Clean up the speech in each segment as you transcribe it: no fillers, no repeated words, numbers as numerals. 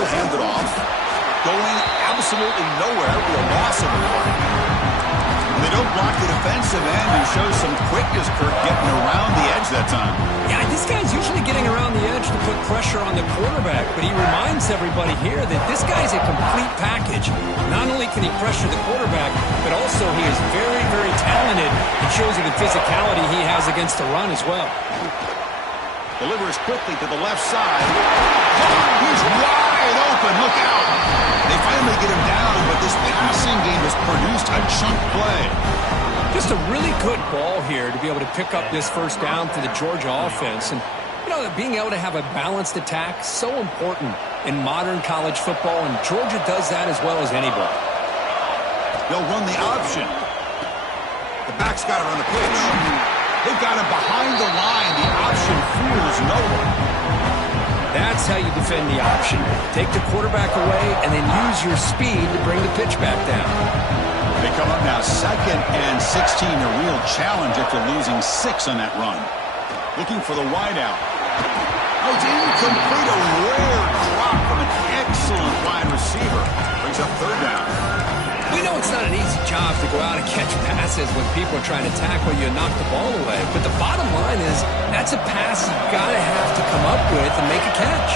will hand it off. Going absolutely nowhere for a loss of the play. They don't block the defensive end, who shows some quickness, Kirk, getting around the edge that time. Yeah, this guy's usually getting around the edge to put pressure on the quarterback, but he reminds everybody here that this guy's a complete package. Not only can he pressure the quarterback, but also he is very, very talented. It shows you the physicality he has against the run as well. Delivers quickly to the left side. He's wide open. Look out. They finally get him down, but this passing game has produced a chunk play. Just a really good ball here to be able to pick up this first down for the Georgia offense. And, you know, being able to have a balanced attack, so important in modern college football, and Georgia does that as well as anybody. They'll run the option. The back's got it on the pitch. They've got him behind the line. The option fears no one. That's how you defend the option. Take the quarterback away and then use your speed to bring the pitch back down. They come up now 2nd and 16, a real challenge after losing 6 on that run. Looking for the wideout. Oh, it's incomplete. A rare drop from an excellent wide receiver. Brings up 3rd down. We know it's not an easy job to go out and catch passes when people are trying to tackle you and knock the ball away. But the bottom line is that's a pass you've got to have to come up with and make a catch.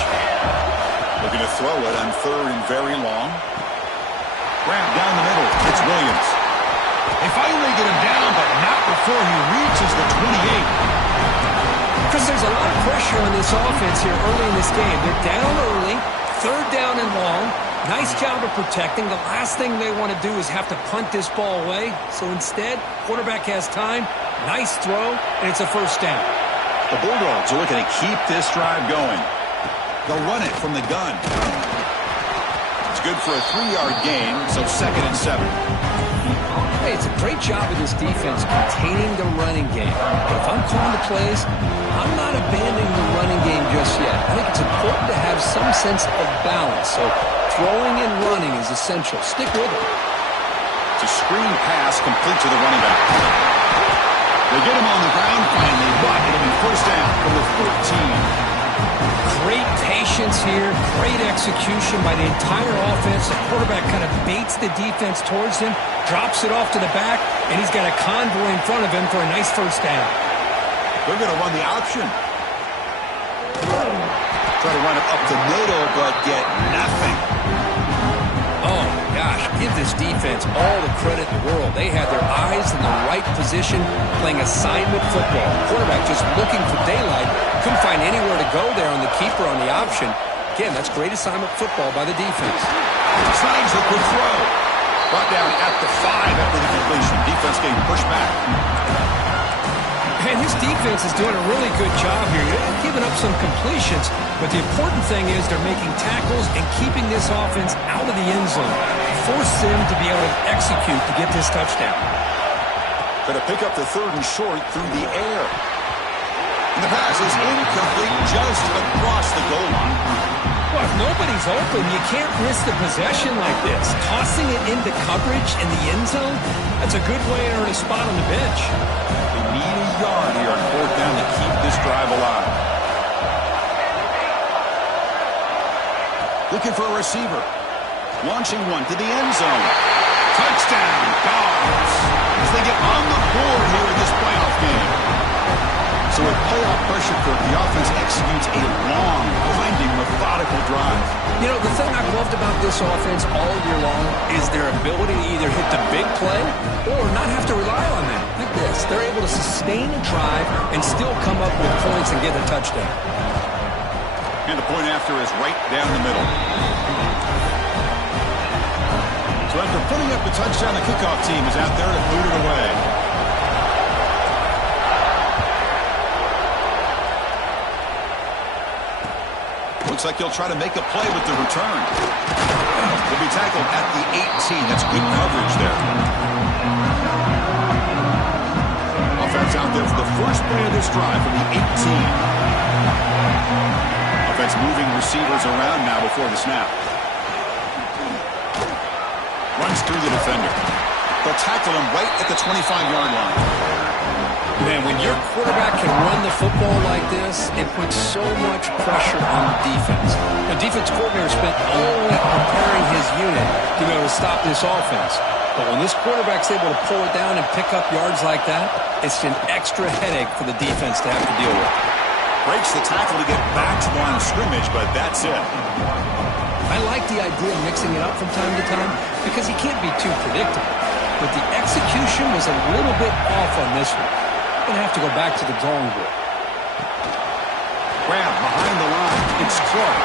Looking to throw it on 3rd and very long. Grab down the middle. It's Williams. They finally get him down, but not before he reaches the 28. Because there's a lot of pressure on this offense here early in this game. They're down early, 3rd down and long. Nice job of protecting. The last thing they want to do is have to punt this ball away. So instead, quarterback has time. Nice throw, and it's a 1st down. The Bulldogs are looking to keep this drive going. They'll run it from the gun. It's good for a 3-yard gain, so 2nd and 7. Hey, it's a great job of this defense containing the running game. But if I'm calling the plays, I'm not abandoning the running game just yet. I think it's important to have some sense of balance. So throwing and running is essential. Stick with it. It's a screen pass complete to the running back. They get him on the ground finally, but it'll be 1st down from the 14. Great patience here, great execution by the entire offense. The quarterback kind of baits the defense towards him, drops it off to the back, and he's got a convoy in front of him for a nice 1st down. They're going to run the option. Try to run it up the middle, but get nothing. Oh, gosh, give this defense all the credit in the world. They had their eyes in the right position, playing assignment football. Quarterback just looking for daylight. Couldn't find anywhere to go there on the keeper on the option. Again, that's great assignment football by the defense. Signs the quick throw. Brought down at the 5 after the completion. Defense getting pushed back. And his defense is doing a really good job here. They're giving up some completions, but the important thing is they're making tackles and keeping this offense out of the end zone. Force them to be able to execute to get this touchdown. Going to pick up the 3rd and short through the air. And the pass is incomplete just across the goal line. Well, if nobody's open, you can't risk the possession like this. Tossing it into coverage in the end zone, that's a good way to earn a spot on the bench. They need a yard here on 4th down to keep this drive alive. Looking for a receiver. Launching one to the end zone. Touchdown, Dogs. As they get on the board here in this playoff game. So with playoff pressure, Kirk, the offense executes a long, winding, methodical drive. You know, the thing I've loved about this offense all year long is their ability to either hit the big play or not have to rely on that. Like this, they're able to sustain a drive and still come up with points and get a touchdown. And the point after is right down the middle. So after putting up the touchdown, the kickoff team is out there to boot it away. Looks like he'll try to make a play with the return. He'll be tackled at the 18. That's good coverage there. Offense out there for the first play of this drive from the 18. Offense moving receivers around now before the snap. Runs through the defender. They'll tackle him right at the 25-yard line. Man, when your quarterback can run the football like this, it puts so much pressure on the defense. The defense coordinator spent all week preparing his unit to be able to stop this offense. But when this quarterback's able to pull it down and pick up yards like that, it's an extra headache for the defense to have to deal with. Breaks the tackle to get back to the line of scrimmage, but that's it. I like the idea of mixing it up from time to time because he can't be too predictable. But the execution was a little bit off on this one. Going to have to go back to the drawing board. Grab behind the line. It's Clark.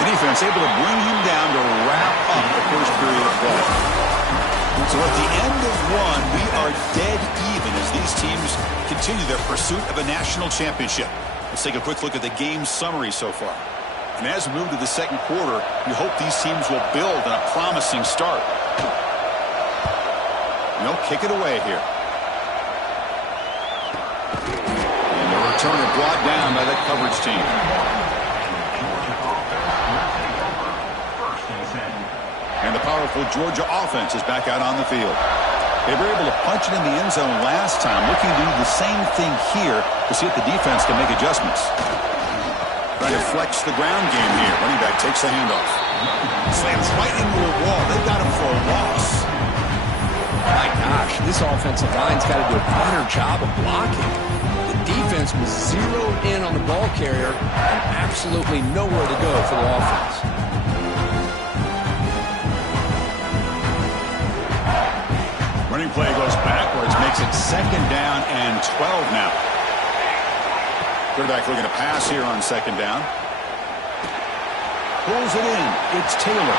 The defense able to bring him down to wrap up the first period of play. So at the end of one, we are dead even as these teams continue their pursuit of a national championship. Let's take a quick look at the game summary so far. And as we move to the second quarter, we hope these teams will build on a promising start. And they'll kick it away here. And the returner brought down by the coverage team. And the powerful Georgia offense is back out on the field. They were able to punch it in the end zone last time, looking to do the same thing here to see if the defense can make adjustments. Trying to flex the ground game here. Running back takes the handoff. Slams right into a wall. They got him for a loss. My gosh, this offensive line's got to do a better job of blocking. The defense was zeroed in on the ball carrier and absolutely nowhere to go for the offense. Running play goes backwards, makes it second down and 12 now. Quarterback looking to pass here on second down. Pulls it in. It's Taylor.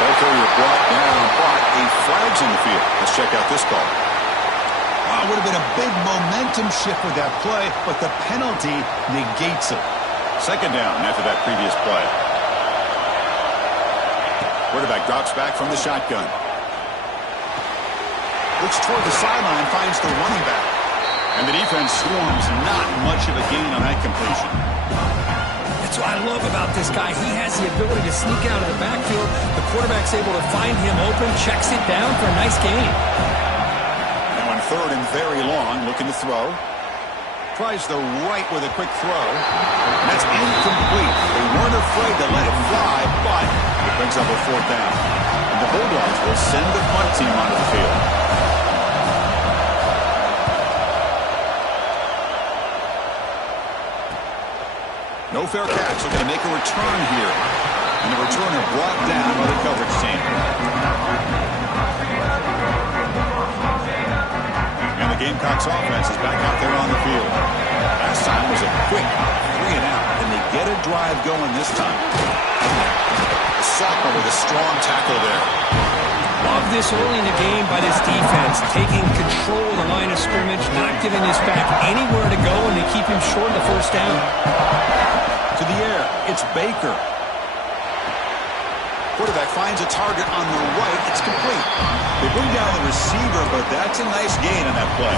Ball carrier brought down, but a flag's in the field. Let's check out this call. Wow, would have been a big momentum shift with that play, but the penalty negates it. Second down after that previous play. Quarterback drops back from the shotgun. Looks toward the sideline, finds the running back. And the defense swarms, not much of a gain on that completion. That's what I love about this guy. He has the ability to sneak out of the backfield. The quarterback's able to find him open, checks it down for a nice gain. Now on third and very long, looking to throw. Tries the right with a quick throw. And that's incomplete. They weren't afraid to let it fly, but it brings up a fourth down. And the Bulldogs will send the punt team onto the field. No fair catch. Looking to make a return here. And the returner brought down by the coverage team. And the Gamecocks offense is back out there on the field. Last time was a quick 3 and out. And they get a drive going this time. Soccer with a strong tackle there. Love this early in the game by this defense, taking control of the line of scrimmage, not giving this back anywhere to go, and they keep him short of the first down. To the air, it's Baker. Quarterback finds a target on the right. It's complete. They bring down the receiver, but that's a nice gain on that play.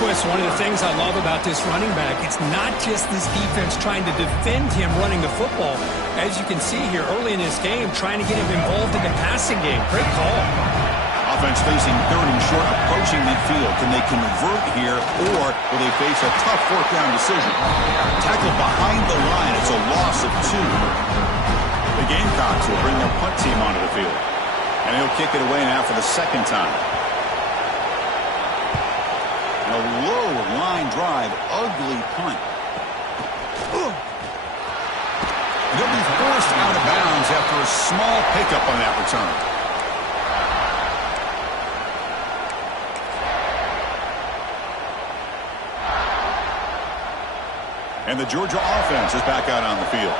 Chris, one of the things I love about this running back, it's not just this defense trying to defend him running the football. As you can see here early in this game, trying to get him involved in the passing game. Great call. Offense facing third and short, approaching midfield. Can they convert here, or will they face a tough fourth down decision? Tackle behind the line. It's a loss of 2. The Gamecocks will bring their punt team onto the field. And he'll kick it away now for the second time. A low line drive, ugly punt. And he'll be forced out of bounds after a small pickup on that return. And the Georgia offense is back out on the field.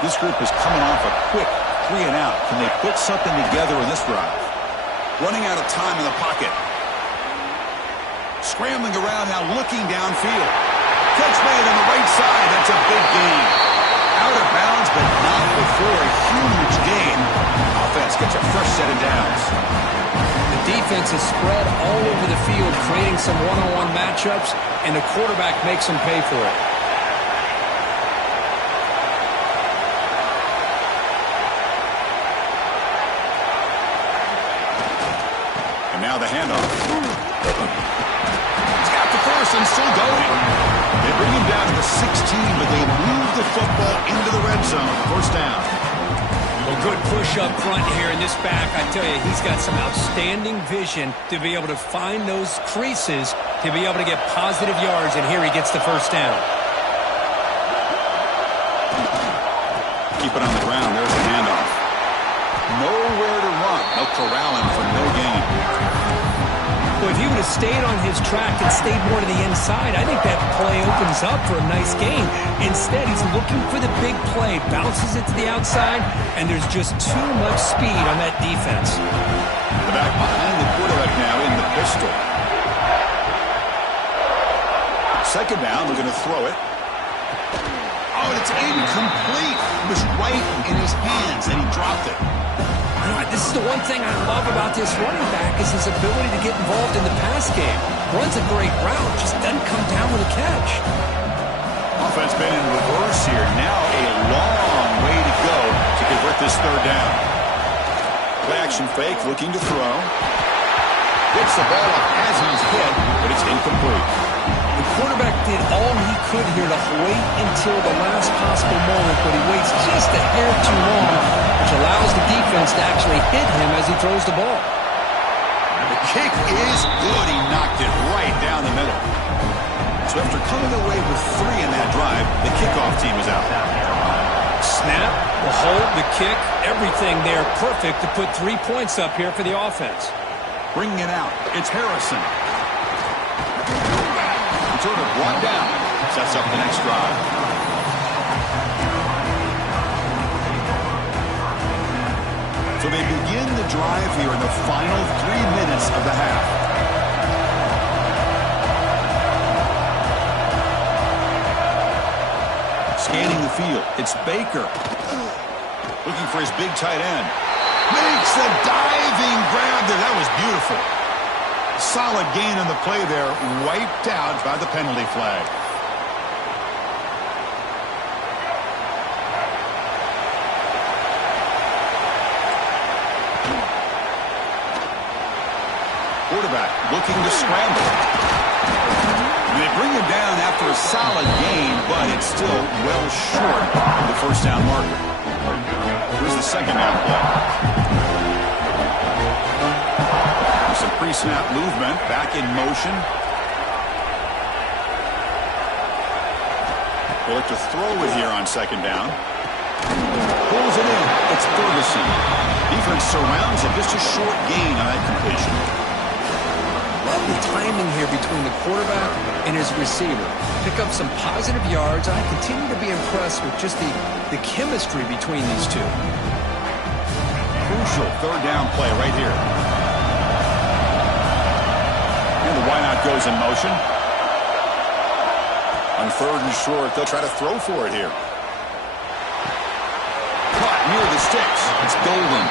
This group is coming off a quick 3 and out. Can they put something together in this drive? Running out of time in the pocket. Scrambling around now, looking downfield. Catch made on the right side. That's a big gain. Out of bounds, but not before a huge gain. Offense gets a fresh set of downs. The defense is spread all over the field, creating some one-on-one matchups, and the quarterback makes them pay for it. And now the handoff. 16, but they moved the football into the red zone. First down. Well, good push up front here in this back. I tell you, he's got some outstanding vision to be able to find those creases, to be able to get positive yards, and here he gets the first down. Keep it on the ground. There's the handoff. Nowhere to run. They'll corral him for no gain. Well, if he would have stayed on his track and stayed more to the inside, I think that play opens up for a nice gain. Instead, he's looking for the big play, bounces it to the outside, and there's just too much speed on that defense. The back behind the quarterback now in the pistol. Second down, they're going to throw it. Oh, and it's incomplete. It was right in his hands, and he dropped it. This is the one thing I love about this running back is his ability to get involved in the pass game. Runs a great route, just doesn't come down with a catch. Offense been in reverse here. Now a long way to go to convert this third down. Play action fake, looking to throw. Gets the ball up as he's hit, but it's incomplete. The quarterback did all he could here to wait until the last possible moment, but he waits just a hair too long, which allows the defense to actually hit him as he throws the ball. The kick is good. He knocked it right down the middle. So after coming away with 3 in that drive, the kickoff team is out. Snap, the hold, the kick, everything there perfect to put 3 points up here for the offense. Bringing it out, it's Harrison. Sort of brought down, sets up the next drive. So they begin the drive here in the final 3 minutes of the half. Scanning the field, it's Baker. Looking for his big tight end. Makes the diving grab there. That was beautiful. Solid gain on the play there, wiped out by the penalty flag. Quarterback looking to scramble. And they bring him down after a solid gain, but it's still well short of the first down marker. Here's the second down play. Some pre-snap movement, back in motion. They look to throw it here on second down. Pulls it in. It's Ferguson. Defense surrounds him. Just a short gain on that completion. Love the timing here between the quarterback and his receiver. Pick up some positive yards, and I continue to be impressed with just the chemistry between these two. Crucial third down play right here. And the wideout goes in motion. On third and short, they'll try to throw for it here. Caught near the sticks. It's Golden.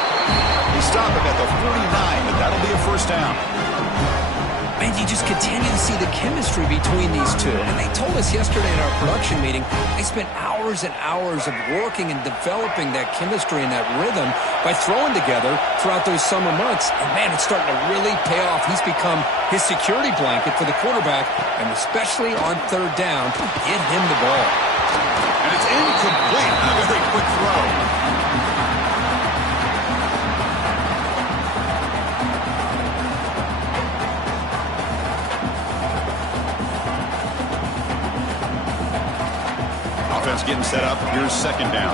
They stop him at the 49, but that'll be a first down. And you just continue to see the chemistry between these two. And they told us yesterday in our production meeting, they spent hours and hours of working and developing that chemistry and that rhythm by throwing together throughout those summer months. And, man, it's starting to really pay off. He's become his security blanket for the quarterback, and especially on third down, get him the ball. And it's incomplete. A very quick throw. Offense getting set up. Here's second down.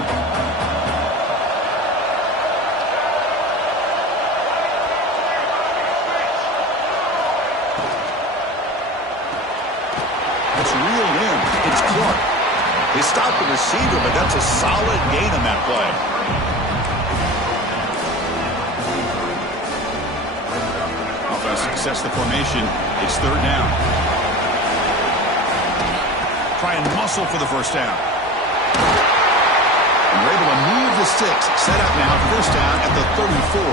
It's reeled in. It's Clark. They stopped the receiver, but that's a solid gain on that play. Offense sets the formation. It's third down. Try and muscle for the first down. And we're able to move the sticks. Set up now, first down at the 34.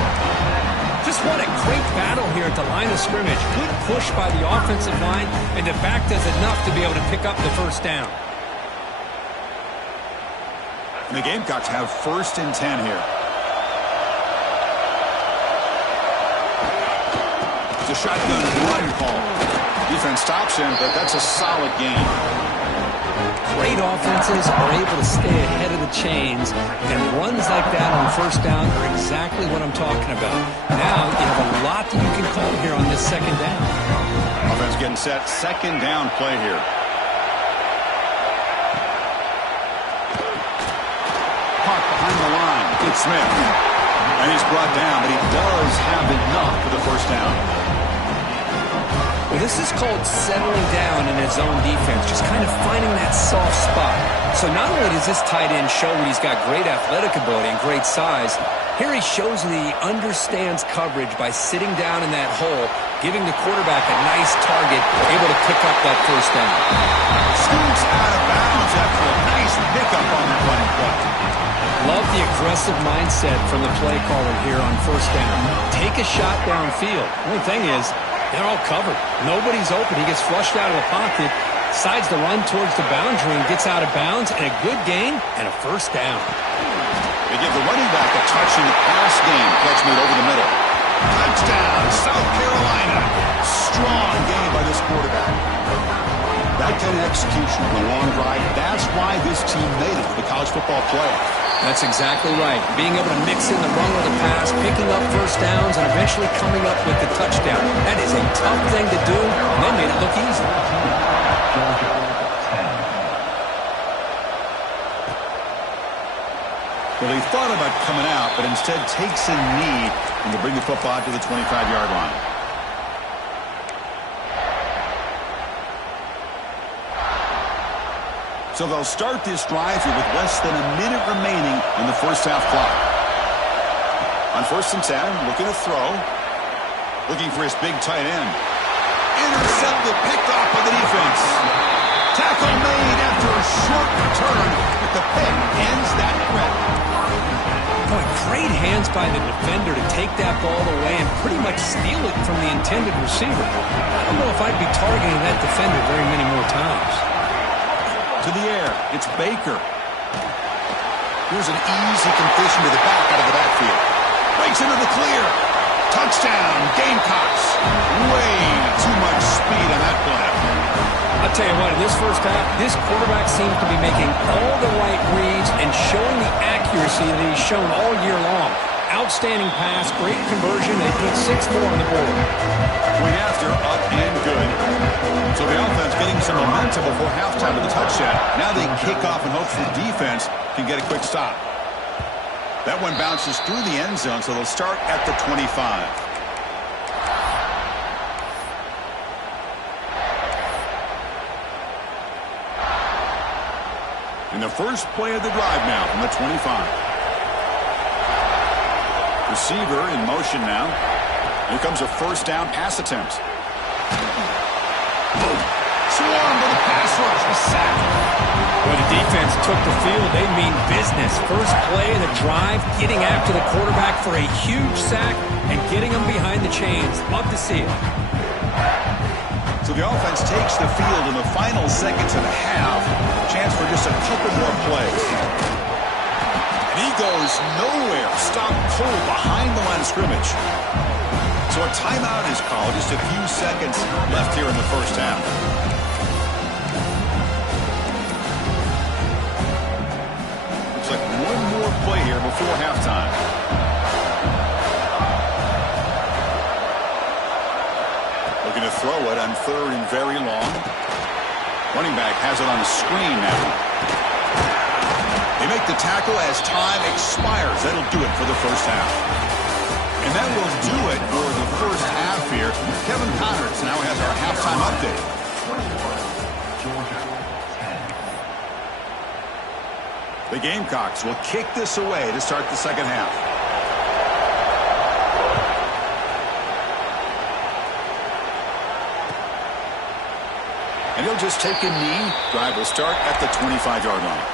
Just what a great battle here at the line of scrimmage. Good push by the offensive line, and the back does enough to be able to pick up the first down. And the Gamecocks have first and 10 here. It's a shotgun run call. Defense stops him, but that's a solid gain. Great offenses are able to stay ahead of the chains, and runs like that on first down are exactly what I'm talking about. Now you have a lot that you can call here on this second down. Offense getting set. Second down play here. Park behind the line. It's Smith. And he's brought down, but he does have enough for the first down. Well, this is called settling down in his own defense, just kind of finding that soft spot. So not only does this tight end show that he's got great athletic ability and great size, here he shows that he understands coverage by sitting down in that hole, giving the quarterback a nice target, able to pick up that first down. Scoots out of bounds after a nice pickup on that running play. Love the aggressive mindset from the play caller here on first down. Take a shot downfield. The only thing is, they're all covered. Nobody's open. He gets flushed out of the pocket, decides to run towards the boundary and gets out of bounds, and a good gain and a first down. They give the running back a touch in the pass game. Catch made over the middle. Touchdown, South Carolina. Strong game by this quarterback. That kind of execution on the long drive, that's why this team made it to the college football playoff. That's exactly right. Being able to mix in the run with the pass, picking up first downs, and eventually coming up with the touchdown. That is a tough thing to do, and they made it look easy. Well, he thought about coming out, but instead takes a knee and to bring the football to the 25-yard line. So they'll start this drive here with less than a minute remaining in the first half clock. On 1st and 10, looking to throw. Looking for his big tight end. Intercepted, picked off by the defense. Tackle made after a short return, but the pick ends that threat. Boy, great hands by the defender to take that ball away and pretty much steal it from the intended receiver. I don't know if I'd be targeting that defender very many more times. To the air, it's Baker. Here's an easy completion to the back out of the backfield. Breaks into the clear. Touchdown, Gamecocks. Way too much speed on that play. I'll tell you what, in this first half, this quarterback seems to be making all the right reads and showing the accuracy that he's shown all year long. Outstanding pass, great conversion. They put 6-4 on the board. Point after, up and good. So the offense getting some momentum before halftime with the touchdown. Now they kick off in hopes the defense can get a quick stop. That one bounces through the end zone, so they'll start at the 25. In the first play of the drive now from the 25. Receiver in motion now. Here comes a first down pass attempt. Swarmed with a pass rush. A sack. When the defense took the field, they mean business. First play of the drive, getting after the quarterback for a huge sack and getting him behind the chains. Love to see it. So the offense takes the field in the final seconds of the half. Chance for just a couple more plays. And he goes nowhere. Stop cold behind the line of scrimmage. So a timeout is called. Just a few seconds left here in the first half. Looks like one more play here before halftime. Looking to throw it on 3rd and very long. Running back has it on the screen now. They make the tackle as time expires. That'll do it for the first half. And that will do it for the first half here. Kevin Connors now has our halftime update. The Gamecocks will kick this away to start the second half. And he'll just take a knee. Drive will start at the 25-yard line.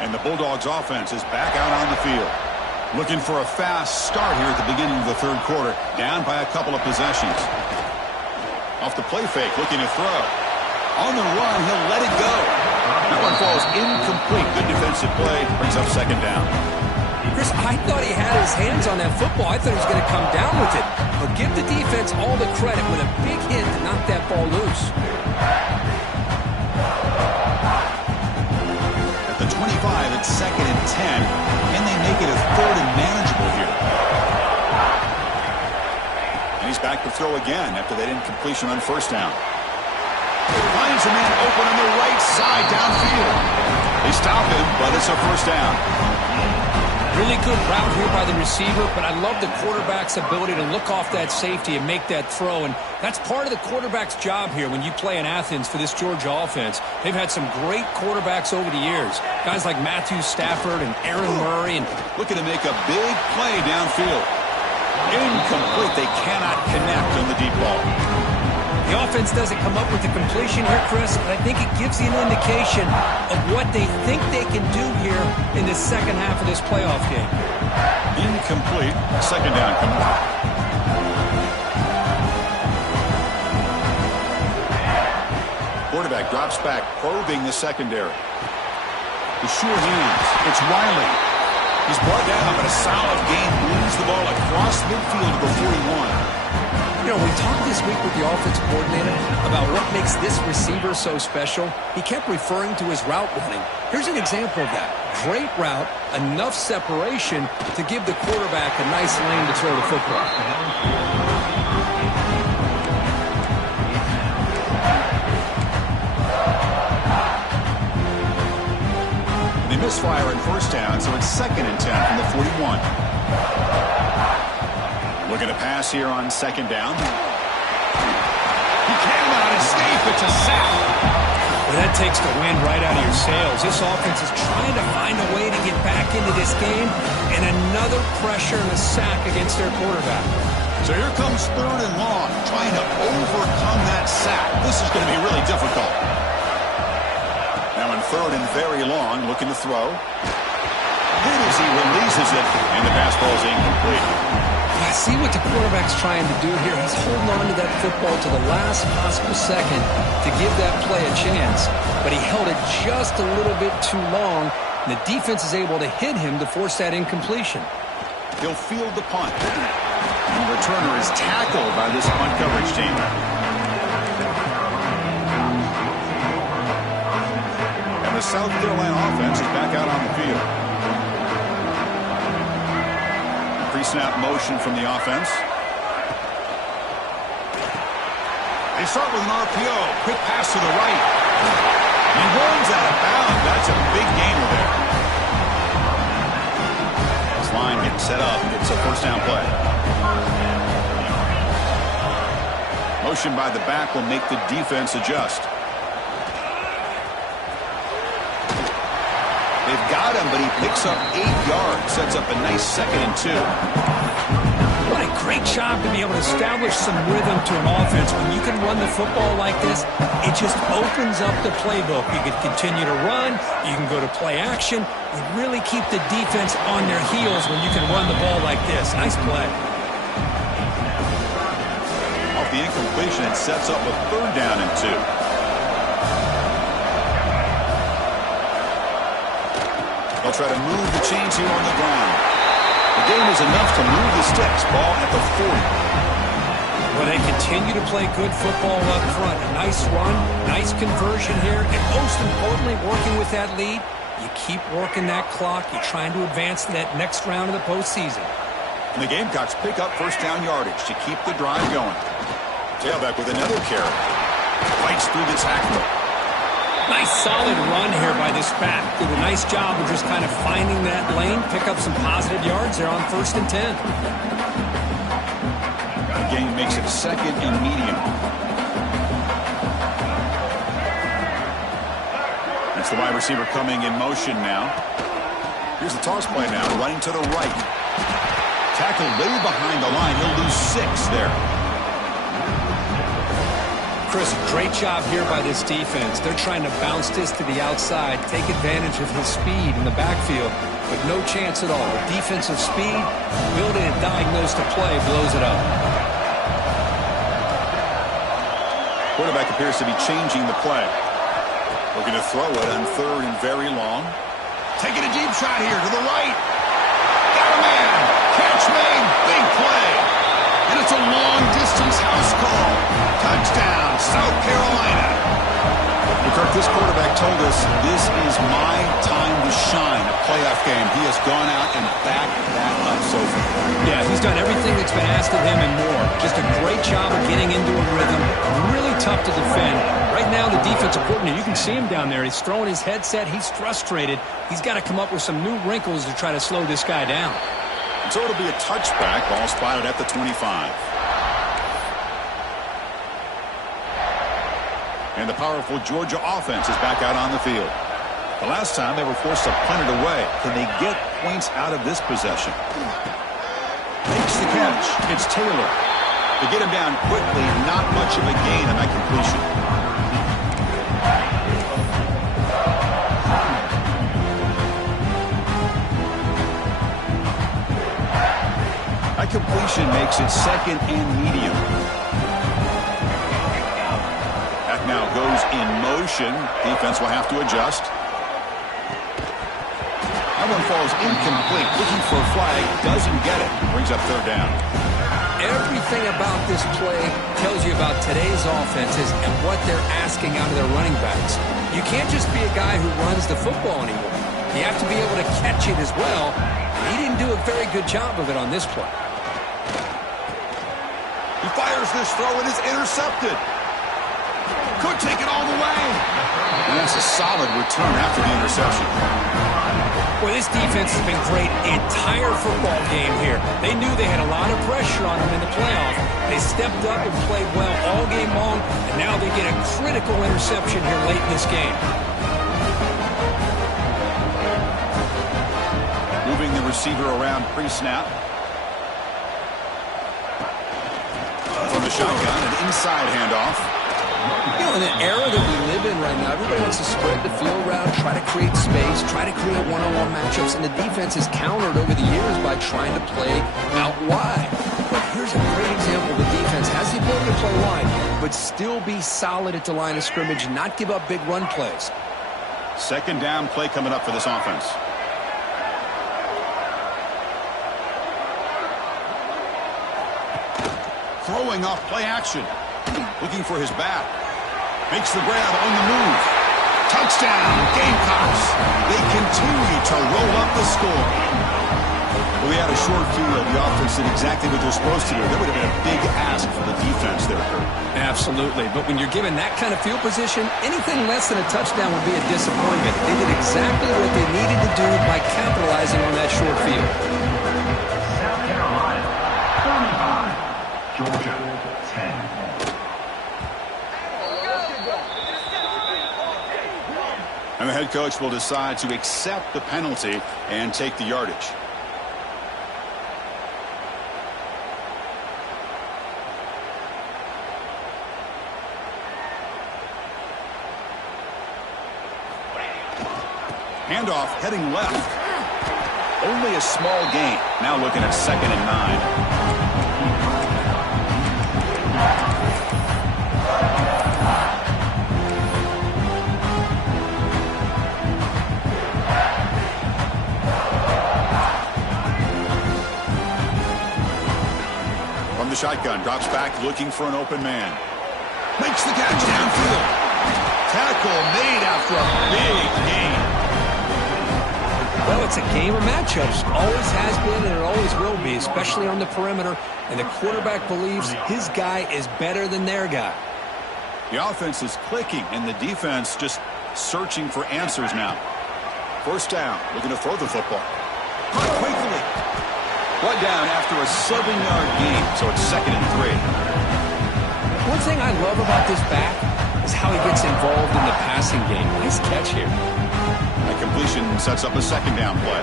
And the Bulldogs offense is back out on the field. Looking for a fast start here at the beginning of the third quarter. Down by a couple of possessions. Off the play fake, looking to throw. On the run, he'll let it go. That one falls incomplete. Good defensive play. Brings up second down. Chris, I thought he had his hands on that football. I thought he was going to come down with it. But give the defense all the credit with a big hit to knock that ball loose. At the 25, it's 2nd and 10. Can they make it a 3rd and manageable here? And he's back to throw again after that incompletion on 1st down. Finds a man open on the right side downfield. They stop him, but it's a 1st down. Really good route here by the receiver, but I love the quarterback's ability to look off that safety and make that throw. And that's part of the quarterback's job here when you play in Athens for this Georgia offense. They've had some great quarterbacks over the years. Guys like Matthew Stafford and Aaron Murray. And looking to make a big play downfield. Incomplete. They cannot connect on the deep ball. the offense doesn't come up with the completion here, Chris, but I think it gives you an indication of what they think they can do here in the second half of this playoff game. Incomplete. 2nd down coming up. Quarterback drops back, probing the secondary. The sure hands. It's Riley. He's brought down, but a solid gain moves the ball across midfield to the 41. You know, we talked this week with the offensive coordinator about what makes this receiver so special. He kept referring to his route running. Here's an example of that. Great route, enough separation to give the quarterback a nice lane to throw the football. They misfire in 1st down, so it's 2nd and 10 from the 41. Looking to pass here on 2nd down. He cannot escape. It's a sack. Well, that takes the wind right out of your sails. This offense is trying to find a way to get back into this game, and another pressure and a sack against their quarterback. So here comes 3rd and long, trying to overcome that sack. This is going to be really difficult. Now in 3rd and very long, looking to throw. Good as he releases it, and the pass ball is incomplete. I see what the quarterback's trying to do here. He's holding on to that football to the last possible second to give that play a chance. But he held it just a little bit too long, and the defense is able to hit him to force that incompletion. He'll field the punt. And the returner is tackled by this punt coverage team. And the South Carolina offense is back out on the field. Pre-snap motion from the offense. They start with an RPO. Quick pass to the right. He runs out of bounds. That's a big gainer there. This line getting set up. It's a 1st down play. Motion by the back will make the defense adjust. They've got him, but he picks up 8 yards. Sets up a nice 2nd and 2. What a great job to be able to establish some rhythm to an offense. When you can run the football like this, it just opens up the playbook. You can continue to run. You can go to play action. You really keep the defense on their heels when you can run the ball like this. Nice play. Off the incompletion, it sets up a 3rd down and 2. They'll try to move the chains here on the ground. The game is enough to move the sticks. Ball at the 40. Well, they continue to play good football up front. A nice run, nice conversion here, and most importantly, working with that lead, you keep working that clock. You're trying to advance to that next round of the postseason. And the Gamecocks pick up 1st down yardage to keep the drive going. Tailback with another carry. Fights through the tackle. Nice solid run here by this back. Did a nice job of just kind of finding that lane, pick up some positive yards there on 1st and 10. The game makes it 2nd and medium. That's the wide receiver coming in motion now. Here's the toss play now, running to the right. Tackled way behind the line. He'll lose 6 there. Chris, great job here by this defense. They're trying to bounce this to the outside, take advantage of his speed in the backfield, but no chance at all. The defensive speed, ability to diagnose the play, blows it up. Quarterback appears to be changing the play. Looking to throw it on 3rd and very long. Taking a deep shot here to the right. man. Catch made. Big play. And it's a long-distance house call. Touchdown, South Carolina. Kirk, this quarterback told us this is my time to shine, a playoff game. He has gone out and backed that up so far. Yeah, he's done everything that's been asked of him and more. Just a great job of getting into a rhythm. Really tough to defend. Right now, the defensive coordinator, you can see him down there. He's throwing his headset. He's frustrated. He's got to come up with some new wrinkles to try to slow this guy down. So it'll be a touchback. Ball spotted at the 25. And the powerful Georgia offense is back out on the field. The last time they were forced to punt it away. Can they get points out of this possession? Makes the catch. It's Taylor. To get him down quickly, not much of a gain on that completion. That completion makes it second and medium. Now goes in motion. Defense will have to adjust. That one falls incomplete. Looking for a flag. Doesn't get it. Brings up third down. Everything about this play tells you about today's offenses and what they're asking out of their running backs. You can't just be a guy who runs the football anymore. You have to be able to catch it as well. He didn't do a very good job of it on this play. He fires this throw and is intercepted. Could take it all the way. And that's a solid return after the interception. Well, this defense has been great the entire football game here. They knew they had a lot of pressure on them in the playoff. They stepped up and played well all game long, and now they get a critical interception here late in this game. Moving the receiver around pre-snap. From the shotgun, an inside handoff. You know, in an era that we live in right now, everybody wants to spread the field around, try to create space, try to create one-on-one matchups, and the defense has countered over the years by trying to play out wide. But here's a great example. The defense has the ability to play wide, but still be solid at the line of scrimmage, not give up big run plays. Second down play coming up for this offense. Throwing off play action. Looking for his back. Makes the grab on the move. Touchdown, Gamecocks. They continue to roll up the score. We had a short field. The offense did exactly what they're supposed to do. That would have been a big ask for the defense there, Kurt. Absolutely. But when you're given that kind of field position, anything less than a touchdown would be a disappointment. They did exactly what they needed to do by capitalizing on that short field. South Carolina, 35. Georgia, 10. And the head coach will decide to accept the penalty and take the yardage. Handoff heading left. Only a small gain. Now looking at 2nd and 9. The shotgun drops back looking for an open man. Makes the catch downfield. Tackle made after a big gain. Well, it's a game of matchups. Always has been and it always will be, especially on the perimeter. And the quarterback believes his guy is better than their guy. The offense is clicking and the defense just searching for answers now. First down, looking to throw the football. Caught quickly. One down after a 7-yard gain, so it's 2nd and 3. One thing I love about this back is how he gets involved in the passing game. Nice catch here. That completion sets up a 2nd down play.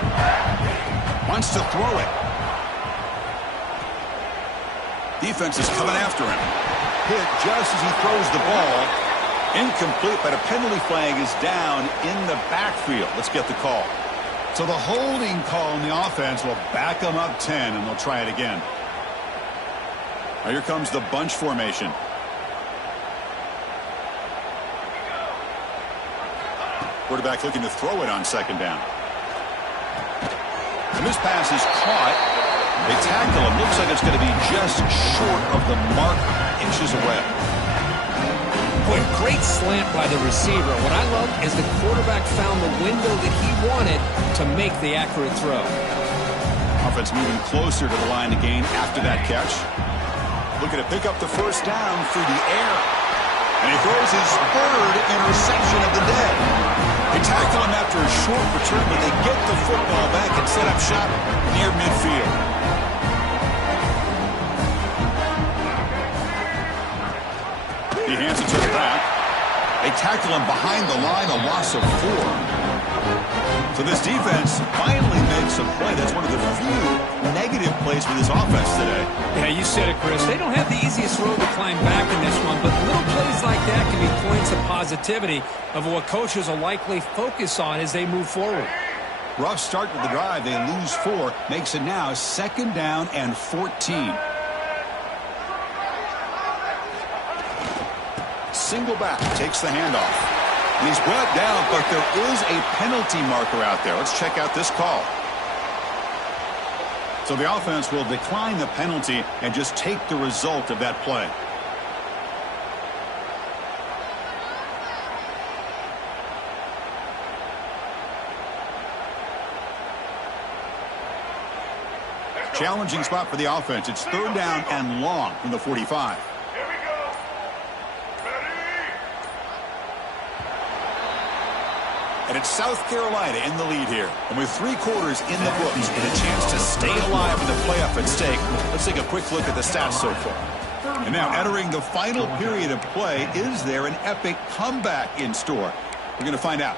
Wants to throw it. Defense is coming after him. Hit just as he throws the ball. Incomplete, but a penalty flag is down in the backfield. Let's get the call. So the holding call on the offense will back them up 10, and they'll try it again. Now here comes the bunch formation. Quarterback looking to throw it on 2nd down. And this pass is caught. They tackle him. Looks like it's going to be just short of the mark, inches away. Boy, great slant by the receiver. What I love is the quarterback found the window that he wanted to make the accurate throw. Offense moving closer to the line to gain after that catch. Looking to pick up the first down through the air. And he throws his third interception of the day. They tackle him after a short return, but they get the football back and set up shop near midfield. He hands it to the back. They tackle him behind the line, a loss of 4. So this defense finally makes a play. That's one of the few negative plays for this offense today. Yeah, you said it, Chris. They don't have the easiest road to climb back in this one, but little plays like that can be points of positivity of what coaches will likely focus on as they move forward. Rough start to the drive. They lose 4. Makes it now 2nd down and 14. Single back takes the handoff. And he's brought down, but there is a penalty marker out there. Let's check out this call. So the offense will decline the penalty and just take the result of that play. Challenging spot for the offense. It's 3rd down and long from the 45. And it's South Carolina in the lead here. And with 3 quarters in the books and a chance to stay alive in the playoff at stake, let's take a quick look at the stats so far. And now entering the final period of play, is there an epic comeback in store? We're going to find out.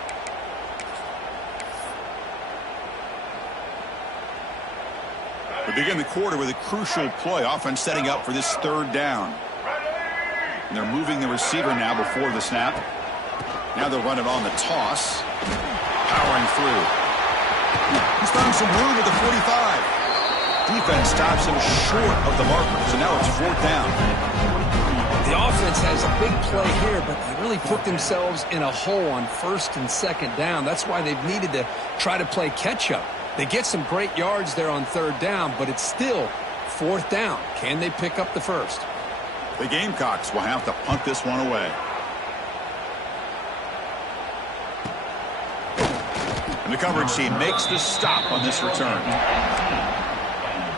We begin the quarter with a crucial play. Offense setting up for this 3rd down. And they're moving the receiver now before the snap. Now they'll run it on the toss. Powering through. He's found some room at the 45. Defense stops him short of the marker. So now it's 4th down. The offense has a big play here, but they really put themselves in a hole on 1st and 2nd down. That's why they've needed to try to play catch-up. They get some great yards there on 3rd down, but it's still 4th down. Can they pick up the first? The Gamecocks will have to punt this one away. And the coverage team makes the stop on this return.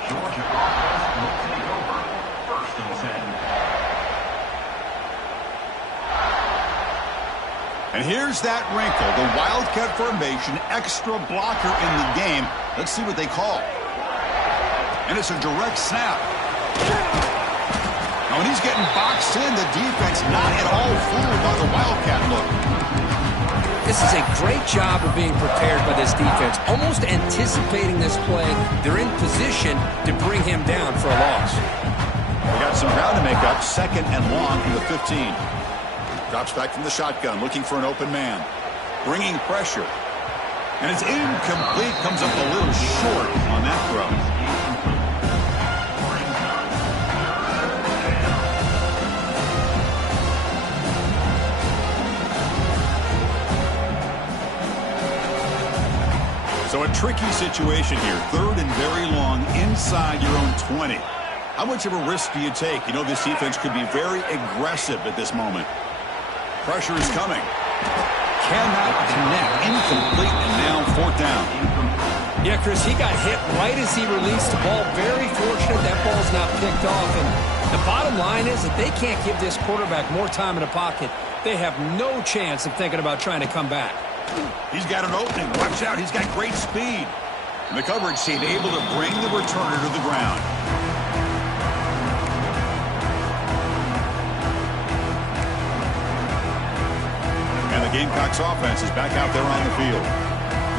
Georgia offense will take over 1st and 10. And here's that wrinkle, the Wildcat formation, extra blocker in the game. Let's see what they call. And it's a direct snap. Now when he's getting boxed in, the defense not at all fooled by the Wildcat look. This is a great job of being prepared by this defense, almost anticipating this play. They're in position to bring him down for a loss. They got some ground to make up, 2nd and long from the 15. Drops back from the shotgun, looking for an open man. Bringing pressure. And it's incomplete, comes up a little short on that throw. So a tricky situation here. 3rd and very long inside your own 20. How much of a risk do you take? You know this defense could be very aggressive at this moment. Pressure is coming. Cannot connect. Incomplete, and now 4th down. Yeah, Chris, he got hit right as he released the ball. Very fortunate that ball's not picked off. And the bottom line is that they can't give this quarterback more time in the pocket. They have no chance of thinking about trying to come back. He's got an opening. Watch out. He's got great speed. And the coverage team able to bring the returner to the ground. And the Gamecocks offense is back out there on the field.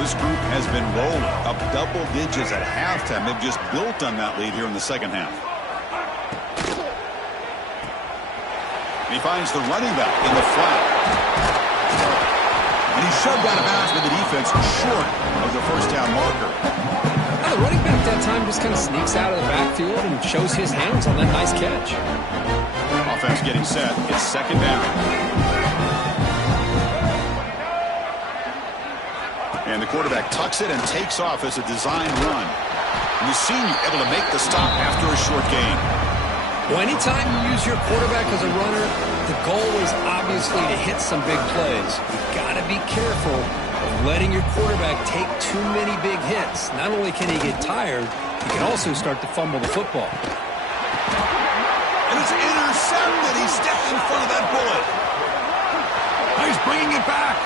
This group has been rolling up double digits at halftime. They've just built on that lead here in the 2nd half. And he finds the running back in the flat. And he's shoved out of bounds with the defense short of the 1st down marker. Now the running back that time just kind of sneaks out of the backfield and shows his hands on that nice catch. Offense getting set. It's 2nd down. And the quarterback tucks it and takes off as a design run. And the senior able to make the stop after a short gain. Well, anytime you use your quarterback as a runner, the goal is obviously to hit some big plays. You've got to be careful of letting your quarterback take too many big hits. Not only can he get tired, he can also start to fumble the football. And it's intercepted. He stepped in front of that bullet. He's bringing it back.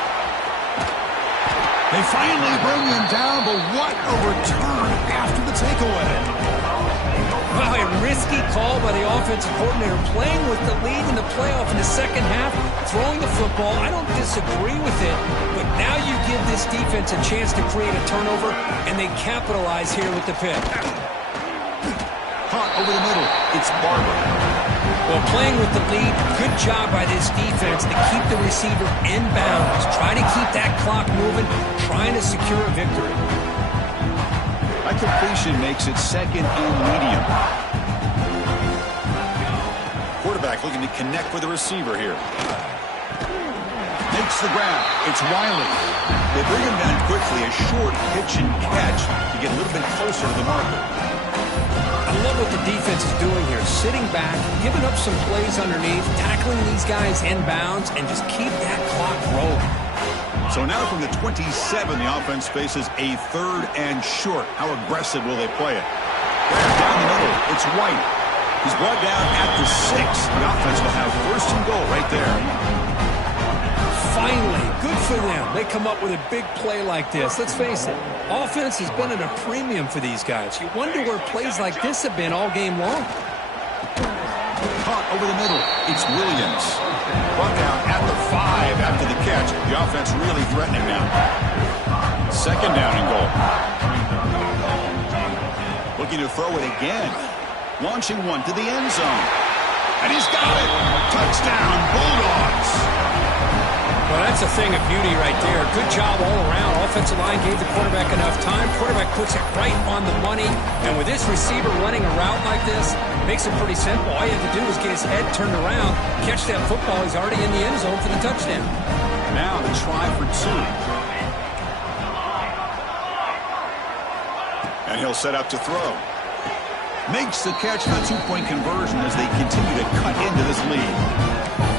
They finally bring him down, but what a return after the takeaway. Wow, a risky call by the offensive coordinator, playing with the lead in the playoff in the second half, throwing the football. I don't disagree with it, but now you give this defense a chance to create a turnover, and they capitalize here with the pick. Caught over the middle. It's Barber. Well, playing with the lead, good job by this defense to keep the receiver in bounds. Try to keep that clock moving, trying to secure a victory. A completion makes it second and medium. Quarterback looking to connect with the receiver here. Makes the grab. It's Wiley. They bring him down quickly. A short pitch and catch to get a little bit closer to the marker. I love what the defense is doing here. Sitting back, giving up some plays underneath, tackling these guys in bounds, and just keep that clock rolling. So now from the 27, the offense faces a third and short. How aggressive will they play it? Down the middle, it's White. He's brought down at the 6. The offense will have first and goal right there. Finally, good for them. They come up with a big play like this. Let's face it, offense has been at a premium for these guys. You wonder where plays like this have been all game long. Caught over the middle. It's Williams. Brought down at the 5 after the catch. The offense really threatening now. Second down and goal. Looking to throw it again. Launching one to the end zone. And he's got it. Touchdown, Bulldogs. Well, that's a thing of beauty right there. Good job all around. Offensive line gave the quarterback enough time. Quarterback puts it right on the money. And with this receiver running a route like this, makes it pretty simple. All you have to do is get his head turned around, catch that football. He's already in the end zone for the touchdown. Now the try for 2. And he'll set up to throw. Makes the catch for the 2-point conversion as they continue to cut into this lead.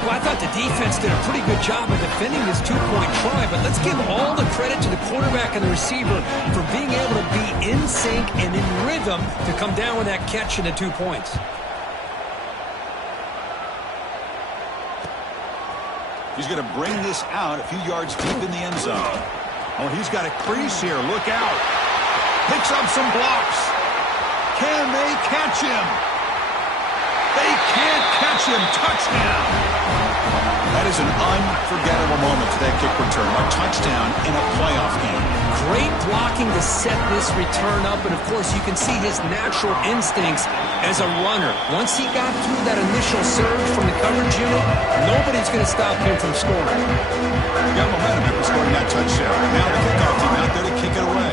Well, I thought the defense did a pretty good job of defending this 2-point try, but let's give all the credit to the quarterback and the receiver for being able to be in sync and in rhythm to come down with that catch and the 2 points. He's going to bring this out a few yards deep in the end zone. Oh, he's got a crease here. Look out. Picks up some blocks. Can they catch him? They can't catch him. Touchdown. That is an unforgettable moment for that kick return. A touchdown in a playoff game. Great blocking to set this return up, and of course you can see his natural instincts as a runner. Once he got through that initial surge from the coverage unit, nobody's going to stop him from scoring. He got momentum after scoring that touchdown. Now the kickoff team out there to kick it away.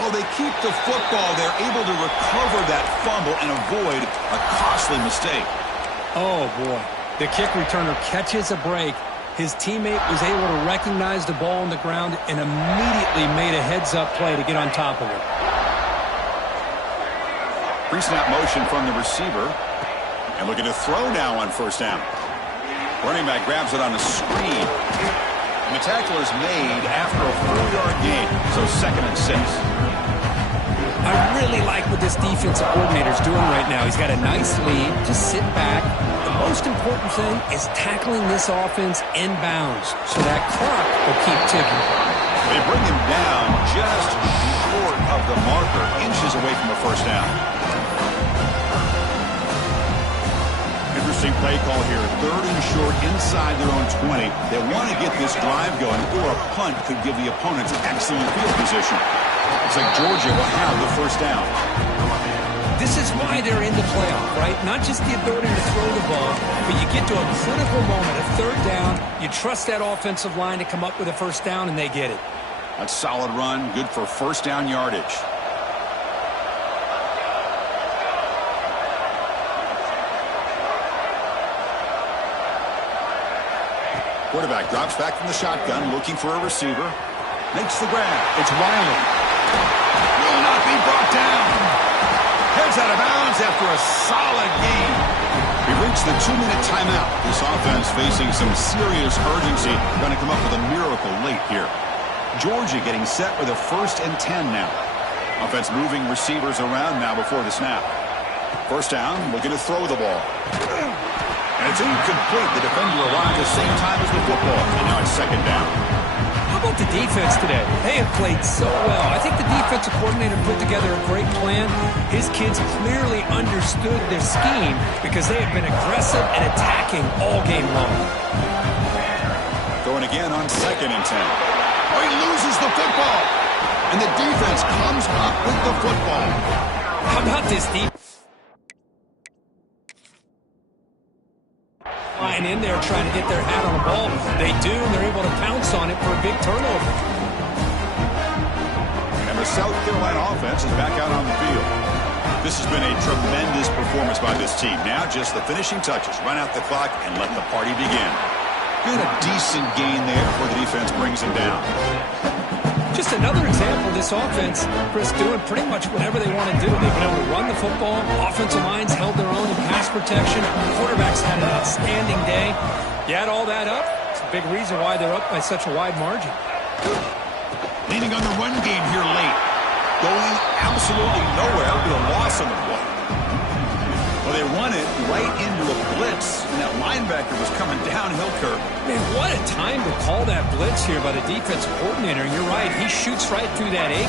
Oh, they keep the football. They're able to recover that fumble and avoid a costly mistake. Oh, boy. The kick returner catches a break. His teammate was able to recognize the ball on the ground and immediately made a heads-up play to get on top of it. Pre-snap motion from the receiver. And looking to throw now on first down. Running back grabs it on a screen. And the tackle is made after a 4-yard gain. So 2nd and 6. I really like what this defensive coordinator is doing right now. He's got a nice lead. Just sit back. The most important thing is tackling this offense in bounds so that clock will keep ticking. They bring him down just short of the marker, inches away from a first down. Interesting play call here. 3rd and short inside their own 20. They want to get this drive going, or a punt could give the opponents excellent field position. Looks like Georgia will have the first down. This is why they're in the playoff, right? Not just the ability to throw the ball, but you get to a critical moment, a 3rd down. You trust that offensive line to come up with a first down, and they get it. That's a solid run, good for first down yardage. Quarterback drops back from the shotgun, looking for a receiver. Makes the grab. It's Riley. Will not be brought down. Heads out of bounds after a solid gain. We've reached the 2-minute timeout. This offense facing some serious urgency. Going to come up with a miracle late here. Georgia getting set with a 1st and 10 now. Offense moving receivers around now before the snap. First down, looking to throw the ball. And it's incomplete. The defender arrived at the same time as the football. And now it's 2nd down. How about the defense today? They have played so well. I think the defensive coordinator put together a great plan. His kids clearly understood their scheme because they have been aggressive and attacking all game long. Going again on 2nd and 10. Oh, he loses the football. And the defense comes up with the football. How about this defense? Line in there trying to get their hat on the ball. They do, and they're able to pounce on it for a big turnover. And the South Carolina offense is back out on the field. This has been a tremendous performance by this team. Now just the finishing touches. Run out the clock and let the party begin. Good, a decent gain there before the defense brings him down. Just another example of this offense, Chris, doing pretty much whatever they want to do. They've been able to run the football. Offensive lines held their own in pass protection. Quarterbacks had an outstanding day. You add all that up, it's a big reason why they're up by such a wide margin. Leaning on the run game here late. Going absolutely nowhere. That'll be a loss on the play. Well, they run it right into a blitz, and that linebacker was coming downhill, Kirk. Man, what a time to call that blitz here by the defensive coordinator. You're right, he shoots right through that A-gap.